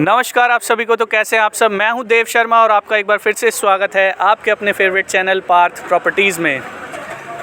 नमस्कार आप सभी को। तो कैसे हैं आप सब। मैं हूं देव शर्मा और आपका एक बार फिर से स्वागत है आपके अपने फेवरेट चैनल पार्थ प्रॉपर्टीज़ में।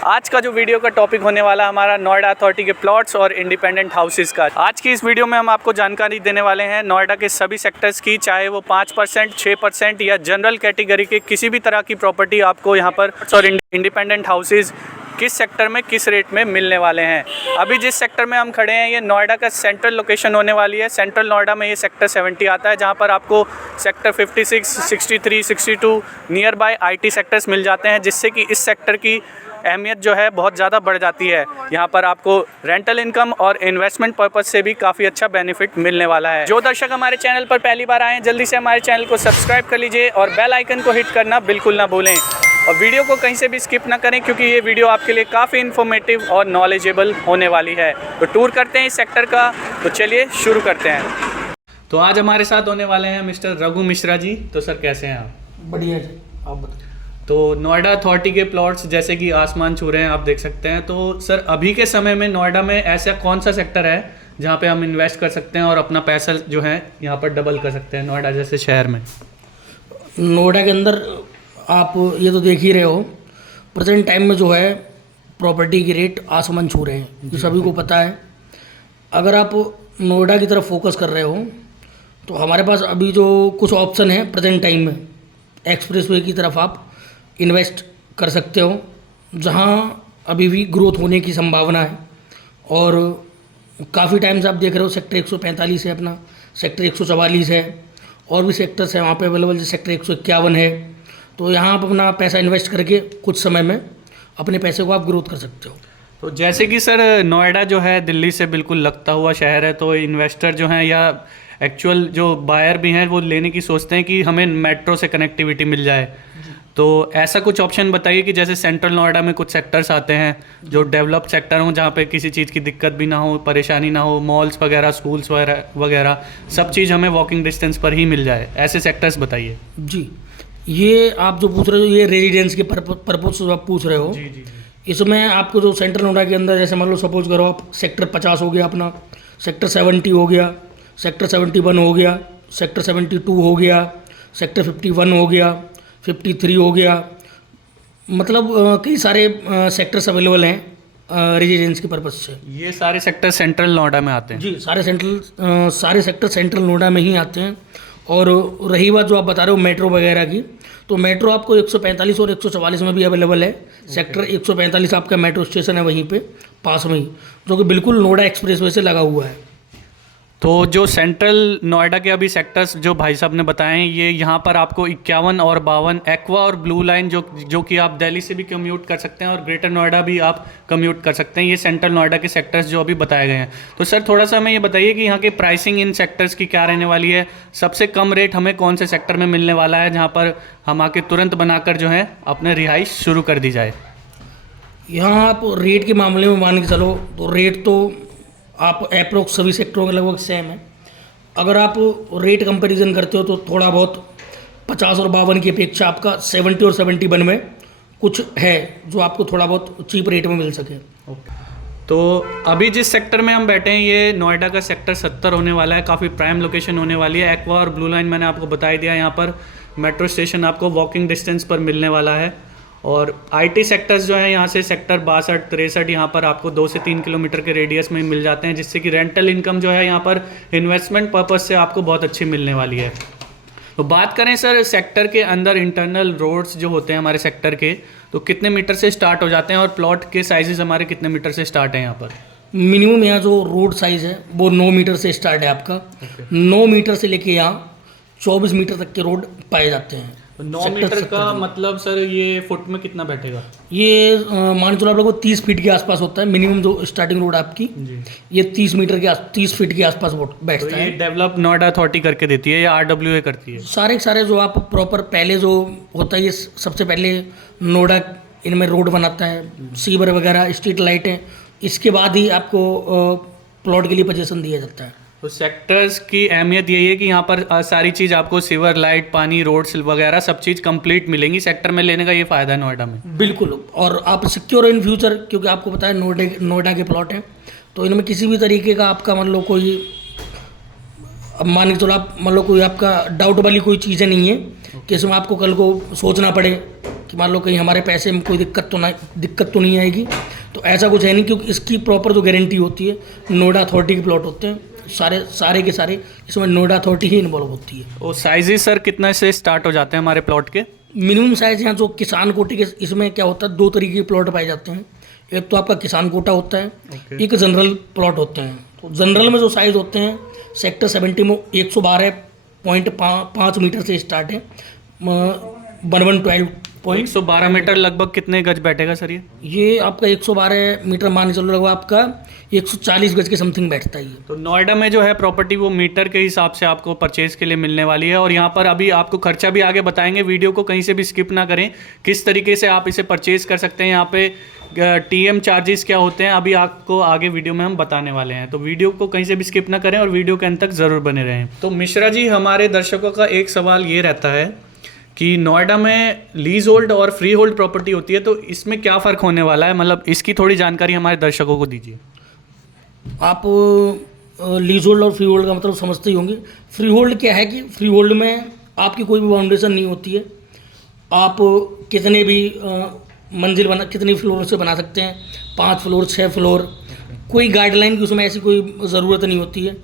आज का जो वीडियो का टॉपिक होने वाला हमारा नोएडा अथॉरिटी के प्लॉट्स और इंडिपेंडेंट हाउसेस का। आज की इस वीडियो में हम आपको जानकारी देने वाले हैं नोएडा के सभी सेक्टर्स की, चाहे वो 5%, 6% या जनरल कैटेगरी के किसी भी तरह की प्रॉपर्टी आपको यहाँ पर और इंडिपेंडेंट हाउसेस किस सेक्टर में किस रेट में मिलने वाले हैं। अभी जिस सेक्टर में हम खड़े हैं ये नोएडा का सेंट्रल लोकेशन होने वाली है। सेंट्रल नोएडा में ये सेक्टर 70 आता है, जहां पर आपको sector 56, 63, 62 nearby IT sectors मिल जाते हैं, जिससे कि इस सेक्टर की अहमियत जो है बहुत ज़्यादा बढ़ जाती है। यहाँ पर आपको रेंटल इनकम और इन्वेस्टमेंट पर्पज़ से भी काफ़ी अच्छा बेनिफिट मिलने वाला है। जो दर्शक हमारे चैनल पर पहली बार आए हैं जल्दी से हमारे चैनल को सब्सक्राइब कर लीजिए और बेल आइकन को हिट करना बिल्कुल ना भूलें, और वीडियो को कहीं से भी स्किप ना करें क्योंकि ये वीडियो आपके लिए काफ़ी इन्फॉर्मेटिव और नॉलेजेबल होने वाली है। तो टूर करते हैं इस सेक्टर का, तो चलिए शुरू करते हैं। तो आज हमारे साथ होने वाले हैं मिस्टर रघु मिश्रा जी। तो सर कैसे हैं आप? बढ़िया जी, आप बताइए। तो नोएडा अथॉरिटी के प्लॉट्स जैसे कि आसमान छू रहे हैं, आप देख सकते हैं। तो सर अभी के समय में नोएडा में ऐसा कौन सा सेक्टर है जहाँ पे हम इन्वेस्ट कर सकते हैं और अपना पैसा जो है यहाँ पर डबल कर सकते हैं नोएडा जैसे शहर में? नोएडा के अंदर आप ये तो देख ही रहे हो, प्रेजेंट टाइम में जो है प्रॉपर्टी के रेट आसमान छू रहे हैं, ये सभी को पता है। अगर आप नोएडा की तरफ फोकस कर रहे हो तो हमारे पास अभी जो कुछ ऑप्शन है प्रेजेंट टाइम में, एक्सप्रेसवे की तरफ आप इन्वेस्ट कर सकते हो, जहां अभी भी ग्रोथ होने की संभावना है। और काफ़ी टाइम से आप देख रहे हो सेक्टर 145 है, अपना सेक्टर 144 है, और भी सेक्टर्स हैं वहाँ पे अवेलेबल, जैसे सेक्टर 151 है। तो यहाँ आप अपना पैसा इन्वेस्ट करके कुछ समय में अपने पैसे को आप ग्रोथ कर सकते हो। तो जैसे कि सर नोएडा जो है दिल्ली से बिल्कुल लगता हुआ शहर है, तो इन्वेस्टर जो हैं या एक्चुअल जो बायर भी हैं वो लेने की सोचते हैं कि हमें मेट्रो से कनेक्टिविटी मिल जाए। तो ऐसा कुछ ऑप्शन बताइए कि जैसे सेंट्रल नोएडा में कुछ सेक्टर्स आते हैं जो डेवलप्ड सेक्टर हों, जहाँ पे किसी चीज़ की दिक्कत भी ना हो, परेशानी ना हो, मॉल्स वगैरह, स्कूल्स वगैरह सब चीज़ हमें वॉकिंग डिस्टेंस पर ही मिल जाए, ऐसे सेक्टर्स बताइए। जी, ये आप जो पूछ रहे हो ये रेजिडेंस के पर्पज से आप पूछ रहे हो। जी जी। इसमें आपको जो सेंट्रल नोएडा के अंदर, जैसे मान लो सपोज करो आप सेक्टर 50 हो गया अपना, सेक्टर 70 हो गया, सेक्टर 71 हो गया, सेक्टर 72 हो गया, सेक्टर 51 हो गया, 53 हो गया, मतलब कई सारे सेक्टर्स अवेलेबल हैं रेजिडेंस के पर्पज से। ये सारे सेक्टर सेंट्रल नोएडा में आते हैं? जी, सारे सेक्टर सेंट्रल नोएडा में ही आते हैं। और रही बात जो आप बता रहे हो मेट्रो वगैरह की, तो मेट्रो आपको 145 और 144 में भी अवेलेबल है। सेक्टर 145 आपका मेट्रो स्टेशन है वहीं पे पास में ही, जो कि बिल्कुल नोएडा एक्सप्रेसवे से लगा हुआ है। तो जो सेंट्रल नोएडा के अभी सेक्टर्स जो भाई साहब ने बताए हैं, ये यहाँ पर आपको 51 और 52 एक्वा और ब्लू लाइन जो कि आप दिल्ली से भी कम्यूट कर सकते हैं और ग्रेटर नोएडा भी आप कम्यूट कर सकते हैं, ये सेंट्रल नोएडा के सेक्टर्स जो अभी बताए गए हैं। तो सर थोड़ा सा हमें ये बताइए कि यहाँ की प्राइसिंग इन सेक्टर्स की क्या रहने वाली है, सबसे कम रेट हमें कौन से सेक्टर में मिलने वाला है जहाँ पर हम आके तुरंत बनाकर जो है अपने रिहाइश शुरू कर दी जाए। यहाँ आप रेट के मामले में मान के चलो तो रेट तो आप अप्रोक्स सभी सेक्टरों में लगभग सेम है। अगर आप रेट कंपैरिजन करते हो तो थोड़ा बहुत 50 और 52 की अपेक्षा आपका 70 और 71 में कुछ है जो आपको थोड़ा बहुत चीप रेट में मिल सके। तो अभी जिस सेक्टर में हम बैठे हैं ये नोएडा का सेक्टर 70 होने वाला है, काफ़ी प्राइम लोकेशन होने वाली है। एक्वा और ब्लू लाइन मैंने आपको बता ही दिया, यहाँ पर मेट्रो स्टेशन आपको वॉकिंग डिस्टेंस पर मिलने वाला है। और आईटी सेक्टर्स जो है यहाँ से सेक्टर 62, 63 यहाँ पर आपको 2 से 3 किलोमीटर के रेडियस में मिल जाते हैं, जिससे कि रेंटल इनकम जो है यहाँ पर इन्वेस्टमेंट पर्पज़ से आपको बहुत अच्छी मिलने वाली है। तो बात करें सर सेक्टर के अंदर इंटरनल रोड्स जो होते हैं हमारे सेक्टर के, तो कितने मीटर से स्टार्ट हो जाते हैं और प्लॉट के साइजेस हमारे कितने मीटर से स्टार्ट हैं यहाँ पर? मिनिमम यहाँ जो रोड साइज़ है वो 9 मीटर से स्टार्ट है आपका। 9 मीटर से लेके यहाँ 24 मीटर तक के रोड पाए जाते हैं। 9 मीटर का मतलब सर ये फुट में कितना बैठेगा? ये मान चलो आप लोगों को 30 फीट के आसपास होता है मिनिमम जो स्टार्टिंग रोड आपकी जी। ये 30 फीट के आसपास बैठता तो है। ये डेवलप नोएडा अथॉरिटी करके देती है या RWA करती है? सारे जो आप प्रॉपर पहले जो होता है ये सबसे पहले नोएडा इनमें रोड बनाता है, सीवर वगैरह, स्ट्रीट लाइटें, इसके बाद ही आपको प्लॉट के लिए पोजीशन दिया जाता है। तो सेक्टर्स की अहमियत यही है कि यहाँ पर सारी चीज़ आपको सीवर, लाइट, पानी, रोड्स वगैरह सब चीज़ कंप्लीट मिलेंगी। सेक्टर में लेने का ये फ़ायदा है नोएडा में। बिल्कुल, और आप सिक्योर इन फ्यूचर, क्योंकि आपको पता है नोएडा के प्लॉट हैं तो इनमें किसी भी तरीके का आपका मान लो कोई अब मान के चलो आप मान लो कोई आपका डाउट वाली कोई चीज़ें नहीं है कि इसमें आपको कल को सोचना पड़े कि मान लो कहीं हमारे पैसे में कोई दिक्कत तो नहीं आएगी। तो ऐसा कुछ है नहीं, क्योंकि इसकी प्रॉपर जो गारंटी होती है नोएडा अथॉरिटी के प्लॉट होते हैं सारे के सारे, इसमें नोएडा अथॉरिटी ही इन्वॉल्व होती है। और साइजेस सर कितने से स्टार्ट हो जाते हैं हमारे प्लॉट के? मिनिमम साइज यहाँ जो किसान कोटे के, इसमें क्या होता है 2 तरीके के प्लॉट पाए जाते हैं। एक तो आपका किसान कोटा होता है, एक जनरल प्लॉट होते हैं। तो जनरल में जो साइज़ होते हैं सेक्टर 70 में 112.5 मीटर से स्टार्ट है, 112 मीटर लगभग कितने गज बैठेगा सर ये आपका 112 मीटर मान के चलो लगभग आपका 140 गज के समथिंग बैठता है ये। तो नोएडा में जो है प्रॉपर्टी वो मीटर के हिसाब से आपको परचेज के लिए मिलने वाली है। और यहाँ पर अभी आपको खर्चा भी आगे बताएंगे, वीडियो को कहीं से भी स्किप ना करें, किस तरीके से आप इसे परचेज कर सकते हैं। यहाँ पे टीएम चार्जेस क्या होते हैं अभी आपको आगे वीडियो में हम बताने वाले हैं, तो वीडियो को कहीं से भी स्किप ना करें और वीडियो के अंत तक ज़रूर बने रहें। तो मिश्रा जी, हमारे दर्शकों का एक सवाल ये रहता है कि नोएडा में लीज होल्ड और फ्री होल्ड प्रॉपर्टी होती है, तो इसमें क्या फ़र्क होने वाला है, मतलब इसकी थोड़ी जानकारी हमारे दर्शकों को दीजिए। आप लीज होल्ड और फ्री होल्ड का मतलब समझते ही होंगे। फ्री होल्ड क्या है कि फ्री होल्ड में आपकी कोई भी बाउंडेशन नहीं होती है, आप कितने भी मंजिल कितनी फ्लोर से बना सकते हैं, 5 फ्लोर 6 फ्लोर, कोई गाइडलाइन की उसमें ऐसी कोई ज़रूरत नहीं होती है।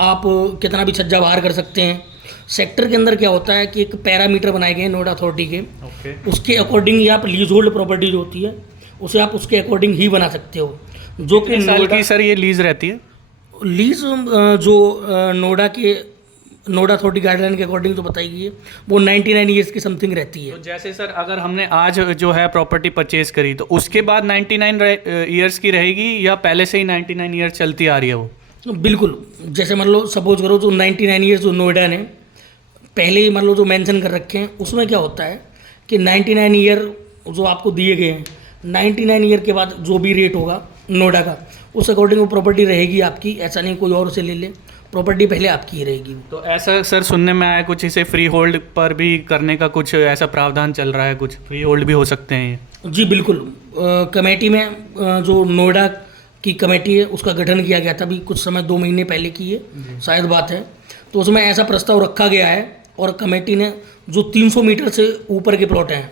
आप कितना भी छज्जा बाहर कर सकते हैं। सेक्टर के अंदर क्या होता है कि एक पैरामीटर बनाए गए हैं नोएडा अथॉरिटी के, उसके अकॉर्डिंग ही आप लीज होल्ड प्रॉपर्टी जो होती है उसे आप उसके अकॉर्डिंग ही बना सकते हो। जो कि साल की सर ये लीज रहती है? लीज जो नोएडा अथॉरिटी गाइडलाइन के अकॉर्डिंग जो बताई गई है वो 99 ईयर्स की समथिंग रहती है। तो जैसे सर अगर हमने आज जो है प्रॉपर्टी परचेज करी तो उसके बाद 99 ईयर्स की रहेगी या पहले से ही 99 ईयर्स चलती आ रही है वो? बिल्कुल, जैसे मान लो सपोज करो जो 99 ईयर्स जो नोएडा ने पहले ही मान लो जो मेंशन कर रखे हैं, उसमें क्या होता है कि 99 ईयर जो आपको दिए गए हैं, 99 ईयर के बाद जो भी रेट होगा नोएडा का उस अकॉर्डिंग वो प्रॉपर्टी रहेगी आपकी। ऐसा नहीं कोई और उसे ले ले, प्रॉपर्टी पहले आपकी ही रहेगी। तो ऐसा सर सुनने में आया कुछ इसे फ्री होल्ड पर भी करने का कुछ ऐसा प्रावधान चल रहा है, कुछ फ्री होल्ड भी हो सकते हैं ये? जी बिल्कुल, कमेटी में जो नोएडा की कमेटी है उसका गठन किया गया था अभी कुछ समय 2 महीने पहले की है शायद बात है। तो उसमें ऐसा प्रस्ताव रखा गया है और कमेटी ने जो 300 मीटर से ऊपर के प्लॉट हैं,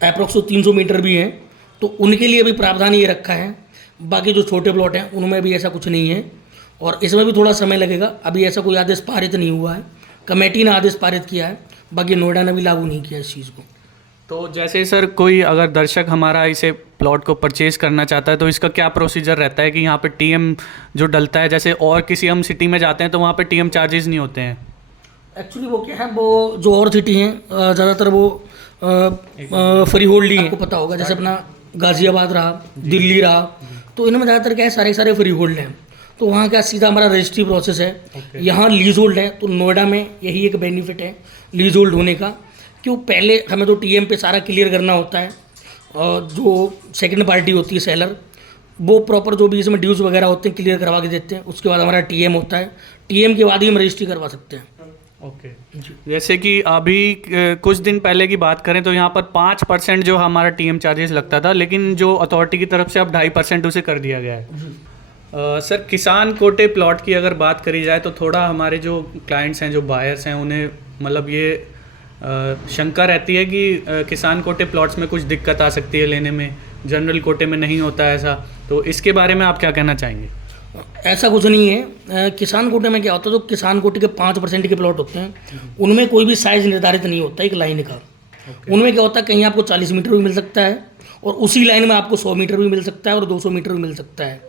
अप्रोक्स 300 मीटर भी हैं, तो उनके लिए भी प्रावधान ये रखा है। बाकी जो छोटे प्लॉट हैं उनमें भी ऐसा कुछ नहीं है और इसमें भी थोड़ा समय लगेगा। अभी ऐसा कोई आदेश पारित नहीं हुआ है, कमेटी ने आदेश पारित किया है, बाकी नोएडा ने भी लागू नहीं किया इस चीज़ को। तो जैसे सर कोई अगर दर्शक हमारा इसे प्लॉट को परचेज करना चाहता है तो इसका क्या प्रोसीजर रहता है कि यहाँ पे टीएम जो डलता है, जैसे और किसी हम सिटी में जाते हैं तो वहाँ पे टीएम चार्जेस नहीं होते हैं? एक्चुअली वो क्या है, वो जो और सिटी हैं ज़्यादातर वो फ्री होल्ड ही आपको पता होगा, जैसे अपना गाज़ियाबाद रहा, दिल्ली रहा, तो इनमें ज़्यादातर क्या है सारे फ्री होल्ड हैं। तो वहाँ क्या सीधा हमारा रजिस्ट्री प्रोसेस है। यहाँ लीज होल्ड है, तो नोएडा में यही एक बेनिफिट है लीज होल्ड होने का, क्यों पहले हमें तो टीएम पे सारा क्लियर करना होता है और जो सेकंड पार्टी होती है सेलर, वो प्रॉपर जो भी इसमें ड्यूज़ वगैरह होते हैं क्लियर करवा के देते हैं। उसके बाद हमारा टीएम होता है, टीएम के बाद ही हम रजिस्ट्री करवा सकते हैं। ओके जैसे कि अभी कुछ दिन पहले की बात करें तो यहाँ पर 5% जो हमारा टीएम चार्जेस लगता था, लेकिन जो अथॉरिटी की तरफ से अब 2.5% उसे कर दिया गया है। सर किसान कोटे प्लॉट की अगर बात करी जाए तो थोड़ा हमारे जो क्लाइंट्स हैं, जो बायर्स हैं, उन्हें मतलब ये शंका रहती है कि किसान कोटे प्लॉट्स में कुछ दिक्कत आ सकती है लेने में, जनरल कोटे में नहीं होता ऐसा, तो इसके बारे में आप क्या कहना चाहेंगे? ऐसा कुछ नहीं है। किसान कोटे में क्या होता है, जो किसान कोटे के 5% के प्लॉट होते हैं उनमें कोई भी साइज़ निर्धारित नहीं होता एक लाइन का। उनमें क्या होता है, कहीं आपको 40 मीटर भी मिल सकता है और उसी लाइन में आपको 100 मीटर भी मिल सकता है और 200 मीटर भी मिल सकता है।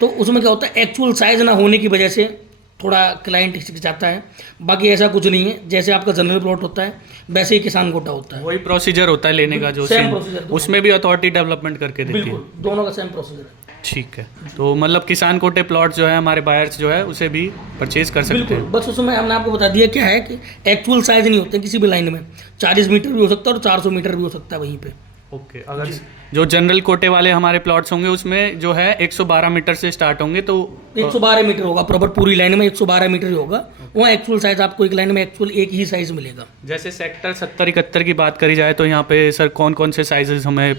तो उसमें क्या होता है, एक्चुअल साइज़ ना होने की वजह से थोड़ा क्लाइंट हिचक जाता है। बाकी ऐसा कुछ नहीं है, जैसे आपका जनरल प्लॉट होता है वैसे ही किसान कोटा होता है, वही प्रोसीजर होता है लेने का जो सेम प्रोसीजर, उसमें भी अथॉरिटी डेवलपमेंट करके देती है। दोनों का सेम प्रोसीजर है। ठीक है, तो मतलब किसान कोटे प्लॉट जो है हमारे बायर्स जो है उसे भी परचेज कर सकते हैं। बस उसमें हमने आपको बता दिया क्या है कि एक्चुअल साइज नहीं होते किसी भी लाइन में, 40 मीटर भी हो सकता है और 400 मीटर भी हो सकता है वहीं पे। ओके अगर जो जनरल कोटे वाले हमारे प्लॉट्स होंगे उसमें जो है 112 मीटर से स्टार्ट होंगे, तो 112 मीटर होगा प्रॉपर, पूरी लाइन में 112 मीटर ही होगा। वहाँ एक्चुअल साइज आपको एक लाइन में एक्चुअल एक ही साइज मिलेगा। जैसे सेक्टर 70-71 की बात करी जाए तो यहाँ पे सर कौन कौन से साइजेस हमें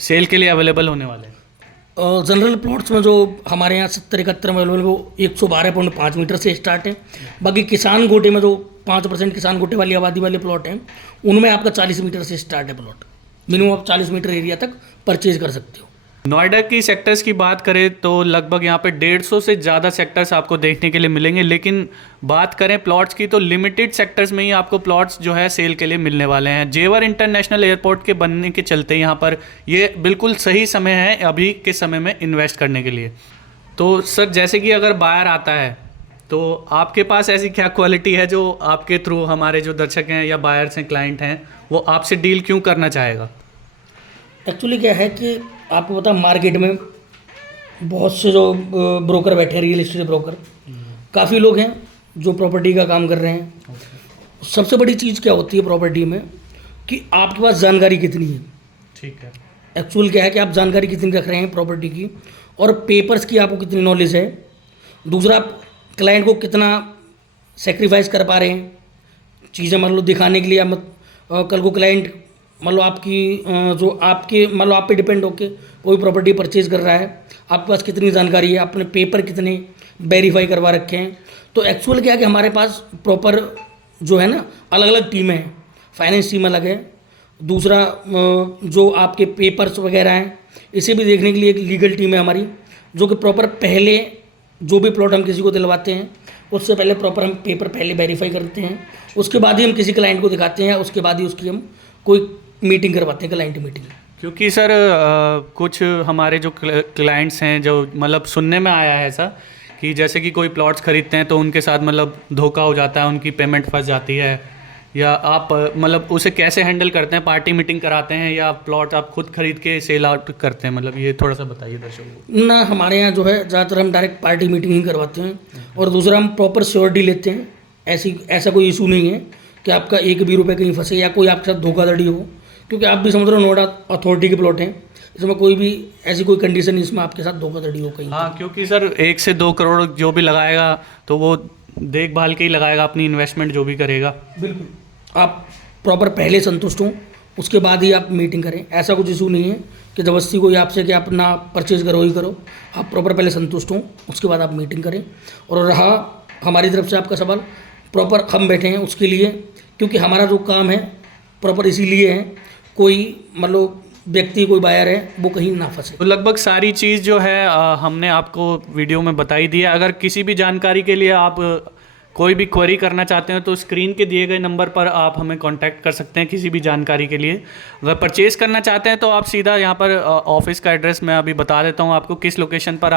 सेल के लिए अवेलेबल होने वाले हैं? जनरल प्लॉट्स में जो हमारे यहाँ 70-71 में अवेलेबल वो 112.5 मीटर से स्टार्ट है। बाकी किसान गोटे में जो 5% किसान गोटे वाली आबादी वाले प्लॉट हैं उनमें आपका 40 मीटर से स्टार्ट है प्लॉट। मिनिमम आप 40 मीटर एरिया तक परचेज कर सकते हो। नोएडा की सेक्टर्स की बात करें तो लगभग यहाँ पे 150 से ज़्यादा सेक्टर्स आपको देखने के लिए मिलेंगे, लेकिन बात करें प्लॉट्स की तो लिमिटेड सेक्टर्स में ही आपको प्लॉट्स जो है सेल के लिए मिलने वाले हैं। जेवर इंटरनेशनल एयरपोर्ट के बनने के चलते यहाँ पर ये बिल्कुल सही समय है अभी के समय में इन्वेस्ट करने के लिए। तो सर जैसे कि अगर बायर आता है तो आपके पास ऐसी क्या क्वालिटी है जो आपके थ्रू हमारे जो दर्शक हैं या बायर्स हैं, क्लाइंट हैं, वो आपसे डील क्यों करना चाहेगा? एक्चुअली क्या है कि आपको पता मार्केट में बहुत से जो ब्रोकर बैठे हैं, रियल एस्टेट ब्रोकर, काफ़ी लोग हैं जो प्रॉपर्टी का काम कर रहे हैं। सबसे बड़ी चीज़ क्या होती है प्रॉपर्टी में कि आपके पास जानकारी कितनी है। ठीक है। एक्चुअल क्या है कि आप जानकारी कितनी रख रहे हैं प्रॉपर्टी की और पेपर्स की आपको कितनी नॉलेज है। दूसरा, आप क्लाइंट को कितना सेक्रीफाइस कर पा रहे हैं चीज़ें मान लो दिखाने के लिए। या कल को क्लाइंट मान लो आपकी जो आपके मान लो आप पे डिपेंड होके कोई प्रॉपर्टी परचेज कर रहा है, आपके पास कितनी जानकारी है, आपने पेपर कितने वेरीफाई करवा रखे हैं। तो एक्चुअल क्या है कि हमारे पास प्रॉपर जो है ना अलग अलग टीमें हैं। फाइनेंस टीम अलग है, दूसरा जो आपके पेपर्स वगैरह हैं इसे भी देखने के लिए एक लीगल टीम है हमारी, जो कि प्रॉपर पहले जो भी प्लॉट हम किसी को दिलवाते हैं उससे पहले प्रॉपर हम पेपर पहले वेरीफाई करते हैं, उसके बाद ही हम किसी क्लाइंट को दिखाते हैं, उसके बाद ही उसकी हम कोई मीटिंग करवाते हैं, क्लाइंट मीटिंग। क्योंकि सर कुछ हमारे जो क्लाइंट्स हैं जो मतलब सुनने में आया है ऐसा कि जैसे कि कोई प्लॉट्स खरीदते हैं तो उनके साथ मतलब धोखा हो जाता है, उनकी पेमेंट फंस जाती है, या आप मतलब उसे कैसे हैंडल करते हैं? पार्टी मीटिंग कराते हैं या प्लॉट आप खुद खरीद के सेल आउट करते हैं? मतलब ये थोड़ा सा बताइए दर्शकों को। ना, हमारे यहाँ जो है ज़्यादातर हम डायरेक्ट पार्टी मीटिंग ही करवाते हैं और दूसरा हम प्रॉपर श्योरिटी लेते हैं। ऐसा कोई इशू नहीं है कि आपका एक भी रुपये कहीं फंसे या कोई आपके साथ धोखाधड़ी हो, क्योंकि आप भी समझ रहे हो नोएडा अथॉरिटी के प्लॉट हैं, इसमें कोई भी ऐसी कोई कंडीशन नहीं इसमें आपके साथ धोखाधड़ी हो कहीं। हाँ, क्योंकि सर 1 से 2 करोड़ जो भी लगाएगा तो वो देखभाल के ही लगाएगा, अपनी इन्वेस्टमेंट जो भी करेगा। बिल्कुल, आप प्रॉपर पहले संतुष्ट हों उसके बाद ही आप मीटिंग करें। ऐसा कुछ इशू नहीं है कि ज़बरदस्ती कोई आपसे कि आप ना परचेज़ करो ही करो। आप प्रॉपर पहले संतुष्ट हों उसके बाद आप मीटिंग करें। और रहा हमारी तरफ से आपका सवाल, प्रॉपर हम बैठे हैं उसके लिए, क्योंकि हमारा जो काम है प्रॉपर इसीलिए है कोई मतलब व्यक्ति कोई बायर है वो कहीं ना फंसे। तो लगभग सारी चीज़ जो है हमने आपको वीडियो में बताई दी है। अगर किसी भी जानकारी के लिए आप कोई भी क्वेरी करना चाहते हैं तो स्क्रीन के दिए गए नंबर पर आप हमें कांटेक्ट कर सकते हैं किसी भी जानकारी के लिए। अगर परचेज़ करना चाहते हैं तो आप सीधा यहाँ पर ऑफिस का एड्रेस मैं अभी बता देता हूँ आपको, किस लोकेशन पर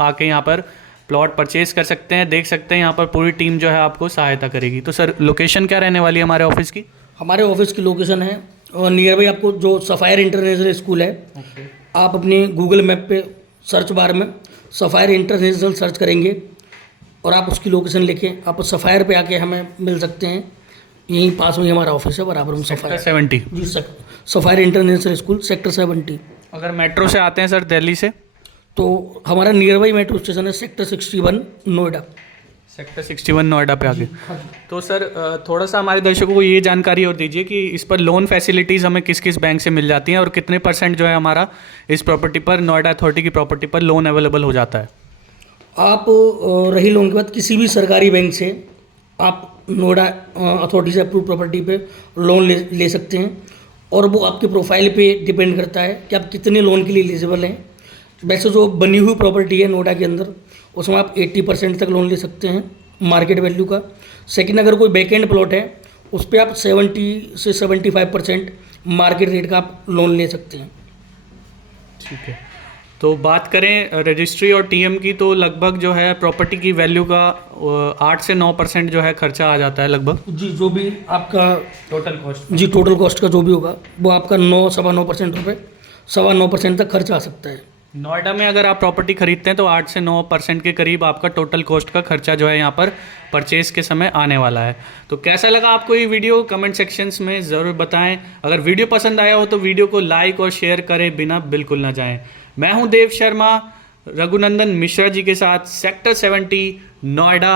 आके यहाँ पर प्लॉट परचेज़ कर सकते हैं, देख सकते हैं। यहाँ पर पूरी टीम जो है आपको सहायता करेगी। तो सर लोकेशन क्या रहने वाली है हमारे ऑफिस की? हमारे ऑफिस की लोकेशन है और नियर बाई आपको जो सफ़ायर इंटरनेशनल स्कूल है, आप अपने गूगल मैप पे सर्च बार में सफ़ायर इंटरनेशनल सर्च करेंगे और आप उसकी लोकेशन लेके आप सफ़ायर पे आके हमें मिल सकते हैं। यहीं पास में ही हमारा ऑफिस है, बराबर हम सेक्टर 70 जी सफ़ायर इंटरनेशनल स्कूल सेक्टर 70। अगर मेट्रो से आते हैं सर दिल्ली से तो हमारा नियर बाई मेट्रो स्टेशन है सेक्टर 61 नोएडा। सेक्टर 61 नोएडा पे आगे। तो सर थोड़ा सा हमारे दर्शकों को ये जानकारी और दीजिए कि इस पर लोन फैसिलिटीज़ हमें किस किस बैंक से मिल जाती हैं और कितने % जो है हमारा इस प्रॉपर्टी पर नोएडा अथॉरिटी की प्रॉपर्टी पर लोन अवेलेबल हो जाता है? आप रही लोन के बाद किसी भी सरकारी बैंक से आप नोएडा अथॉरिटी से अप्रूव प्रॉपर्टी पे लोन ले सकते हैं और वो आपके प्रोफाइल पे डिपेंड करता है कि आप कितने लोन के लिए एलिजिबल हैं। वैसे जो बनी हुई प्रॉपर्टी है नोएडा के अंदर उसमें आप 80% तक लोन ले सकते हैं मार्केट वैल्यू का। सेकंड, अगर कोई बैकेंड प्लॉट है उस पर आप 70 से 75% मार्केट रेट का आप लोन ले सकते हैं। ठीक है। तो बात करें रजिस्ट्री और टीएम की तो लगभग जो है प्रॉपर्टी की वैल्यू का 8 से 9% जो है खर्चा आ जाता है लगभग। जी, जो भी आपका टोटल कॉस्ट, जी टोटल कॉस्ट का जो भी होगा वो आपका 9-9.25% रुपये 9.25% तक खर्चा आ सकता है। नोएडा में अगर आप प्रॉपर्टी खरीदते हैं तो 8 से 9% के करीब आपका टोटल कॉस्ट का खर्चा जो है यहाँ पर परचेज़ के समय आने वाला है। तो कैसा लगा आपको ये वीडियो कमेंट सेक्शंस में ज़रूर बताएं। अगर वीडियो पसंद आया हो तो वीडियो को लाइक और शेयर करें बिना बिल्कुल ना जाएं। मैं हूं देव शर्मा रघुनंदन मिश्रा जी के साथ सेक्टर 70 नोएडा।